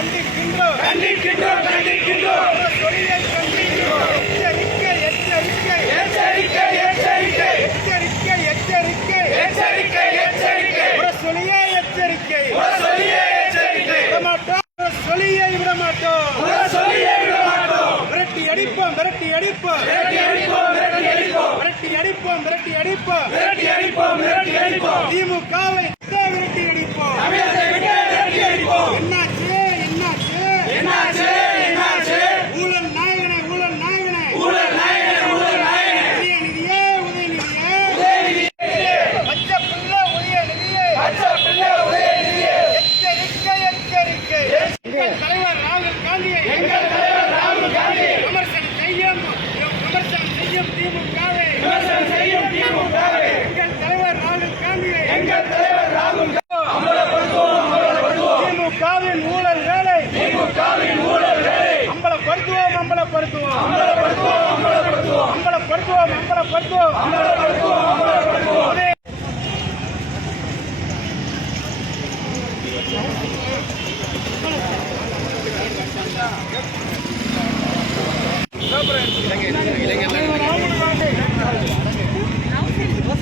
கண்டிக்கின்றோம் கண்டிக்கின்றோம் கண்டிக்கின்றோம் சொல்லியை கண்டிக்கின்றோம் எச்சரிக்கை எச்சரிக்கை எச்சரிக்கை எச்சரிக்கை எச்சரிக்கை எச்சரிக்கை எச்சரிக்கை எச்சரிக்கை சொல்லியை எச்சரிக்கை சொல்லியை எச்சரிக்கை விடமாட்டோம் சொல்லியை விடமாட்டோம் சொல்லியை விடமாட்டோம் விரட்டி அடிப்போம் விரட்டி அடிப்போம் விரட்டி அடிப்போம் விரட்டி அடிப்போம் விரட்டி அடிப்போம் விரட்டி அடிப்போம் விரட்டி அடிப்போம் விரட்டி அடிப்போம் திமுகவை விரட்டி அடிப்போம் விரட்டி அடிப்போம் என்னாச்சு என்னாச்சு என்னாச்சு என்னாச்சு ஊழல் நாயகனே ஊழல் நாயகனே ஊழல் நாயகனே ஊழல் நாயகனே உதயநிதியே உதயநிதியே உதயநிதியே பச்சை பிள்ளை உதயநிதியே பச்சை பிள்ளை உதயநிதியே எச்சரிக்கை எச்சரிக்கை எங்கள் தலைவர் ராகுல் காந்தியை எங்கள் தலைவர் ராகுல் காந்தியை விமர்சனம் செய்யும் திமுகவை விமர்சனம் செய்யும் திமுகவை எங்கள் தலைவர் ராகுல் காந்தியை எங்கள் தலைவர் ராகுல் திமுகவின் ஊழல் வேலை திமுகவின் ஊழல் வேலை அம்பலப்படுத்துவோம் அம்பலப்படுத்துவோம் அம்பலப்படுத்துவோம் அம்பலப்படுத்துவோம் அம்பலப்படுத்துவோம் அம்பலப்படுத்துவோம் அம்பலப்படுத்துவோம் அம்பலப்படுத்துவோம்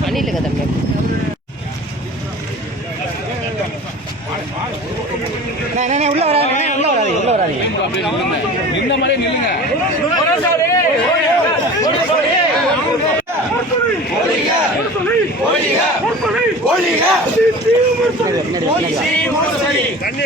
அணில் கதை உள்ள வராது உள்ள வராது உள்ள வராது இந்த மாதிரி நில்லுங்க. தண்ணி